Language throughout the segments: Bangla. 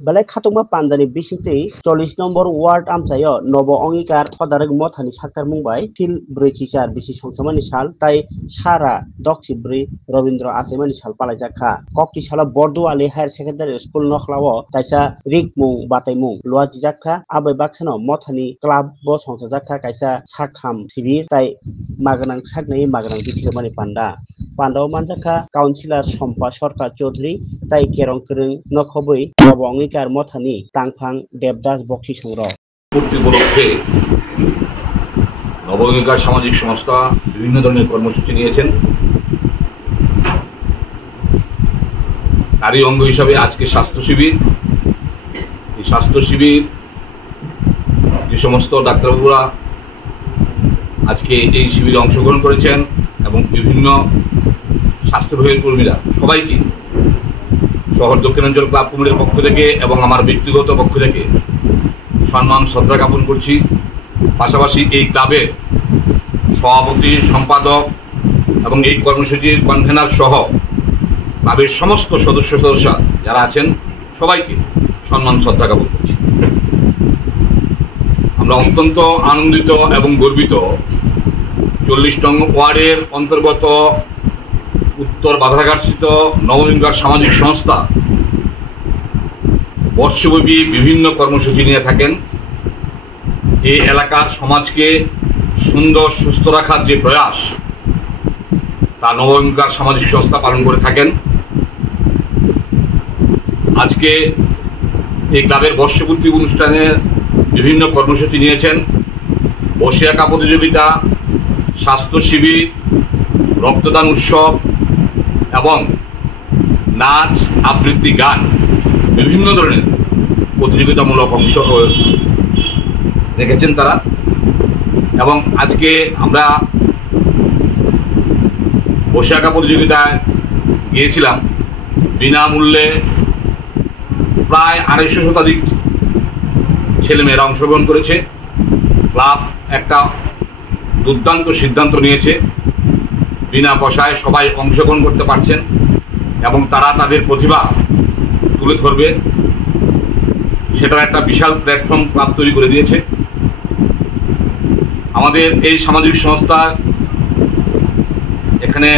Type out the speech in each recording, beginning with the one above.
Balai Khatungma Pandani Bisingti, 40 নম্বর ওয়ার্ড আমচায় নব অঙ্গীকার পদারক মথানি সাক্তার মুম্বাই ফিল ব্রৈচিচার বিশি সংসমানি সাল তাই সারা দক্ষিব্রি রবীন্দ্র আসামানি সাল পালাইজাখা ককটি সালা বর্দুয়ালি হায়ার সেকেন্ডারি স্কুল নখলাও তাইসা রিকমুং বাতাইমুং লুয়াজি জাখা আबै বাকসানো মথানি ক্লাব ব সংসাজাখা কাইসা সাখাম শিবির তাই মাগনাং সাগনাই মাগনাং বিথিরমানি পান্ডা পান্ডাও মানজাখা কাউন্সিলর সম্পা সরকার চৌধুরী তাই কেরং কেরং নখবই নব অঙ্গীকার মথানি তাংফাং দেবদাস বক্সি সংগ্রহ উপলক্ষে নব অঙ্গীকার সামাজিক সংস্থা বিভিন্ন ধরনের কর্মসূচি নিয়েছেন। তারই অঙ্গ হিসাবে আজকে স্বাস্থ্য শিবির। এই স্বাস্থ্য শিবির যে সমস্ত ডাক্তারবাবুরা আজকে এই শিবিরে অংশগ্রহণ করেছেন এবং বিভিন্ন স্বাস্থ্যবিভাগের কর্মীরা সবাইকে শহর দক্ষিণাঞ্চল ক্লাব কমিটির পক্ষ থেকে এবং আমার ব্যক্তিগত পক্ষ থেকে সম্মান শ্রদ্ধা জ্ঞাপন করছি। পাশাপাশি এই ক্লাবের সভাপতি, সম্পাদক এবং এই কর্মসূচির কনভেনার সহ ক্লাবের সমস্ত সদস্যরা যারা আছেন সবাইকে সম্মান শ্রদ্ধা জ্ঞাপন করছি। আমরা অত্যন্ত আনন্দিত এবং গর্বিত 40 নং ওয়ার্ডের অন্তর্গত উত্তর বাধারঘাটস্থিত নব অঙ্গীকার সামাজিক সংস্থা বর্ষব্যাপী বিভিন্ন কর্মসূচি নিয়ে থাকেন। এই এলাকার সমাজকে সুন্দর সুস্থ রাখার যে প্রয়াস তা নব অঙ্গীকার সামাজিক সংস্থা পালন করে থাকেন। আজকে এই ক্লাবের বর্ষপূর্তি অনুষ্ঠানে বিভিন্ন কর্মসূচি নিয়েছেন। বসে আঁকা প্রতিযোগিতা, স্বাস্থ্য শিবির, রক্তদান উৎসব এবং নাচ, আবৃত্তি, গান বিভিন্ন ধরনের প্রতিযোগিতামূলক অংশ রেখেছেন তারা। এবং আজকে আমরা বসে আঁকা প্রতিযোগিতায় গিয়েছিলাম। বিনামূল্যে প্রায় 250 শতাধিক ছেলেমেয়েরা অংশগ্রহণ করেছে। ক্লাব একটা দুর্দান্ত সিদ্ধান্ত নিয়েছে, বিনা পয়সায় সবাই অংশগ্রহণ করতে পারছেন এবং তারা তাদের প্রতিভা তুলে ধরবে, সেটার একটা বিশাল প্ল্যাটফর্ম ক্লাব তৈরি করে দিয়েছে। আমাদের এই সামাজিক সংস্থা এখানে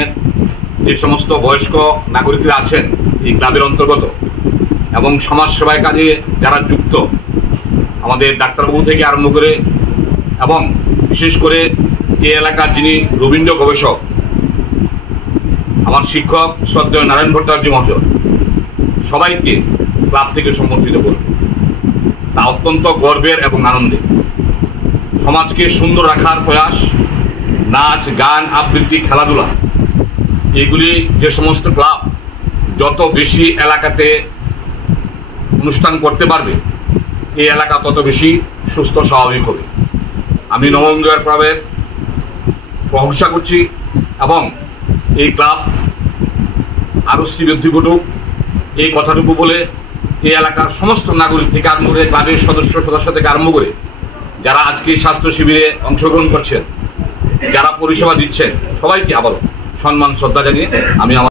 যে সমস্ত বয়স্ক নাগরিকরা আছেন এই ক্লাবের অন্তর্গত এবং সমাজ সেবায় কাজে যারা যুক্ত, আমাদের ডাক্তারবাবু থেকে আরম্ভ করে এবং বিশেষ করে এই এলাকার যিনি রবীন্দ্র গবেষক, আমার শিক্ষক শ্রদ্ধেয় নারায়ণ ভট্টাচার্য মহাশয়, সবাইকে ক্লাব থেকে সম্বর্ধিত করবে। তা অত্যন্ত গর্বের এবং আনন্দের। সমাজকে সুন্দর রাখার প্রয়াস, নাচ, গান, আবৃত্তি, খেলাধুলা, এগুলি যে সমস্ত ক্লাব যত বেশি এলাকাতে অনুষ্ঠান করতে পারবে এই এলাকা তত বেশি সুস্থ স্বাভাবিক হবে। আমি নব অঙ্গীকার ক্লাবের প্রশংসা করছি এবং এই ক্লাব আরও শ্রীবৃদ্ধি ঘটুক এই কথাটুকু বলে এই এলাকার সমস্ত নাগরিক থেকে আরম্ভ করে ক্লাবের সদস্য থেকে আরম্ভ করে যারা আজকে স্বাস্থ্য শিবিরে অংশগ্রহণ করছেন, যারা পরিষেবা দিচ্ছেন, সবাইকে আবারও সম্মান শ্রদ্ধা জানিয়ে আমি আমার